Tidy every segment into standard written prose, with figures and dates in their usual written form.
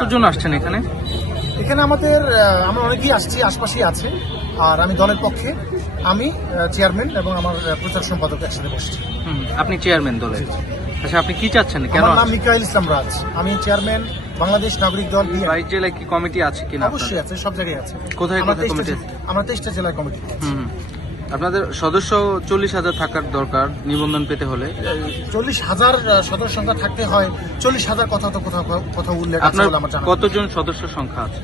কতজন আসছেন এখানে? এখানে আমরা অনেকেই আসছি, আশপাশেই আছে। আর আমি দলের পক্ষে, আমি চেয়ারম্যান এবং আমার প্রচার সম্পাদক একসাথে বসছি। আপনি চেয়ারম্যান দলের? আচ্ছা, আপনি কি চাচ্ছেন? কেন? আমার নাম মিকাইল ইসলাম রাজ, আমি চেয়ারম্যান বাংলাদেশ নাগরিক দল। বাইশ জেলায় কি কমিটি আছে কিনা? অবশ্যই আছে, সব জায়গায় আছে। কোথায় কোথায় কমিটি আছে? আমরা 23টা জেলায় কমিটি। আপনাদের সদস্য 40,000 থাকার দরকার নিবন্ধন পেতে হলে। 40,000 সদস্য সংখ্যা থাকতে হয়। 40,000 কথা তো কোথাও উল্লেখ আছে বলে আমার জানা নেই। কতজন সদস্য সংখ্যা আছে?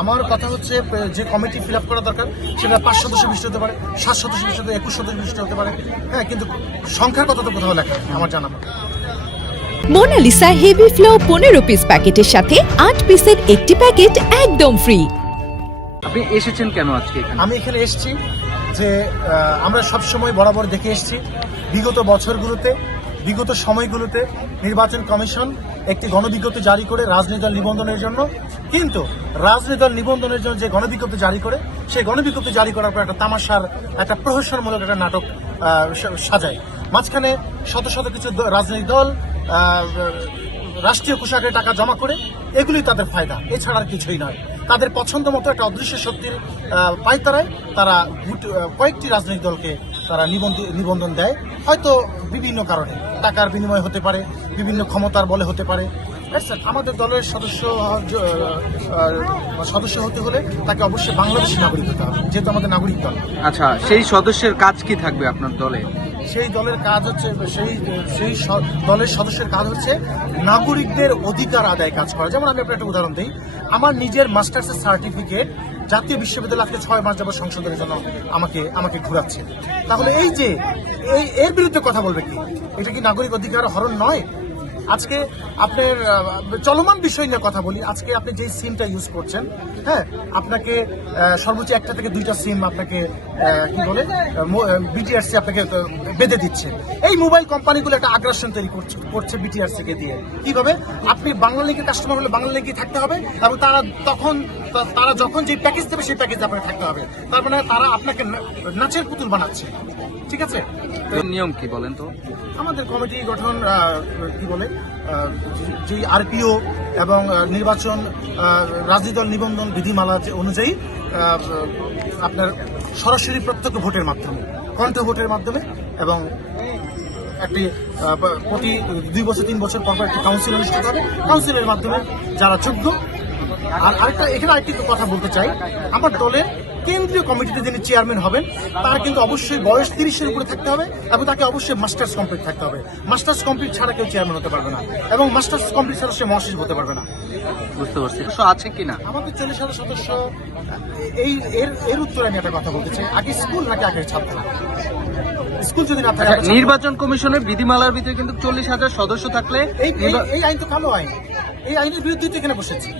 আমার কথা হচ্ছে যে কমিটি ফিল আপ করা দরকার সেটা 5 সদস্য বিশিষ্ট হতে পারে, 7 সদস্য বিশিষ্ট, 21 সদস্য বিশিষ্ট হতে পারে। হ্যাঁ, কিন্তু সংখ্যার কথা তো কোথাও লেখা নেই আমার জানা নেই। মোনালিসা হেভি ফ্লো 15 পিস প্যাকেটের সাথে 8 পিসের একটি প্যাকেট একদম ফ্রি। আপনি এসেছেন কেন আজকে এখানে? আমি এখানে এসেছি যে আমরা সবসময় বরাবর দেখে এসেছি বিগত বছরগুলোতে, বিগত সময়গুলোতে নির্বাচন কমিশন একটি গণবিজ্ঞপ্তি জারি করে রাজনৈতিক দল নিবন্ধনের জন্য, কিন্তু রাজনৈতিক দল নিবন্ধনের জন্য যে গণবিজ্ঞপ্তি জারি করে, সেই গণবিজ্ঞপ্তি জারি করার পর একটা তামাশার, একটা প্রহসনমূলক একটা নাটক সাজায়। মাঝখানে শত শত কিছু রাজনৈতিক দল রাষ্ট্রীয় কোষাগারে টাকা জমা করে, এগুলি তাদের ফায়দা, এছাড়া আর কিছুই নয়। তাদের পছন্দ মতো একটা অদৃশ্য শক্তির পায়তারায় তারা কয়েকটি রাজনৈতিক দলকে তারা নিবন্ধন দেয়, হয়তো বিভিন্ন কারণে, টাকার বিনিময় হতে পারে, বিভিন্ন ক্ষমতার বলে হতে পারে। আমাদের দলের সদস্য হতে হলে তাকে অবশ্যই বাংলাদেশি নাগরিক হতে হবে, যেহেতু আমাদের নাগরিক দল। আচ্ছা, সেই সদস্যের কাজ কি থাকবে আপনার দলে? সেই দলের কাজ হচ্ছে, সেই দলের সদস্যের কাজ হচ্ছে নাগরিকদের অধিকার আদায় কাজ করা। যেমন আমি আপনার একটা উদাহরণ দিই, আমার নিজের মাস্টার্সের সার্টিফিকেট জাতীয় বিশ্ববিদ্যালয় আজকে 6 মাস যাবত সংশোধনের জন্য আমাকে ঘুরাচ্ছে। তাহলে এর বিরুদ্ধে কথা বলবে কি? এটা কি নাগরিক অধিকার হরণ নয়? আজকে আপনার চলমান বিষয় নিয়ে কথা বলি। আজকে আপনি যে সিমটা ইউজ করছেন, হ্যাঁ, আপনাকে সর্বোচ্চ 1টা থেকে 2টা সিম আপনাকে কি বলে বিটিআরসি আপনাকে বেঁধে দিচ্ছে। এই মোবাইল কোম্পানিগুলো একটা আগ্রাসন তৈরি করছে বিটিআরসি কে দিয়ে। কিভাবে? আপনি বাংলা লিঙ্কের কাস্টমার হলে বাংলা লিঙ্কেই থাকতে হবে, এবং তারা যখন যে প্যাকেজ দেবে সেই প্যাকেজ আপনাকে থাকতে হবে। তার মানে তারা আপনাকে নাচের পুতুল বানাচ্ছে। ঠিক আছে, নিয়ম কি বলেন তো? আমাদের কমিটি গঠন কি বলে, যে আরপিও এবং নির্বাচন রাজনৈতিক দল নিবন্ধন বিধিমালা অনুযায়ী আপনার সরাসরি প্রত্যক্ষ ভোটের মাধ্যমে, কণ্ঠ ভোটের মাধ্যমে, এবং একটি প্রতি 2 বছর 3 বছর পর একটি কাউন্সিল অনুষ্ঠিত হবে। কাউন্সিলের মাধ্যমে যারা যোগ্য। আর এখানে আরেকটি কথা বলতে চাই, আমার দলের কেন্দ্রীয় কমিটিতে যিনি চেয়ারম্যান হবেন তার কিন্তু অবশ্যই বয়স 30-এর উপরে থাকতে হবে, এবং তাকে অবশ্যই মাস্টার্স কমপ্লিট থাকতে হবে। মাস্টার্স কমপ্লিট ছাড়া কেউ চেয়ারম্যান হতে পারবে না, এবং মাস্টার্স কমপ্লিট ছাড়া সে মহাসচিব হতে পারবে না। বুঝতে পারছি। আছে কিনা আমাদের 40,000 সদস্য? এর উত্তরে আমি একটা কথা বলতে চাই, আগে স্কুল নাকি আগে ছাত্র? স্কুল যদি না থাকে, নির্বাচন কমিশনের বিধিমালার ভিতরে কিন্তু 40,000 সদস্য থাকলে এই আইন তো কালো আইন। এই আইনের বিরুদ্ধে তো এখানে বসেছি।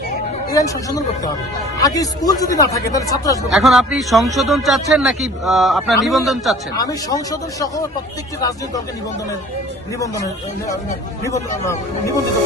এই আইন সংশোধন করতে হবে। আগে স্কুল যদি না থাকে তাহলে ছাত্র আসবে। এখন আপনি সংশোধন চাচ্ছেন নাকি আপনার নিবন্ধন চাচ্ছেন? আমি সংশোধন সহ প্রত্যেকটি রাজনৈতিক দলকে নিবন্ধিত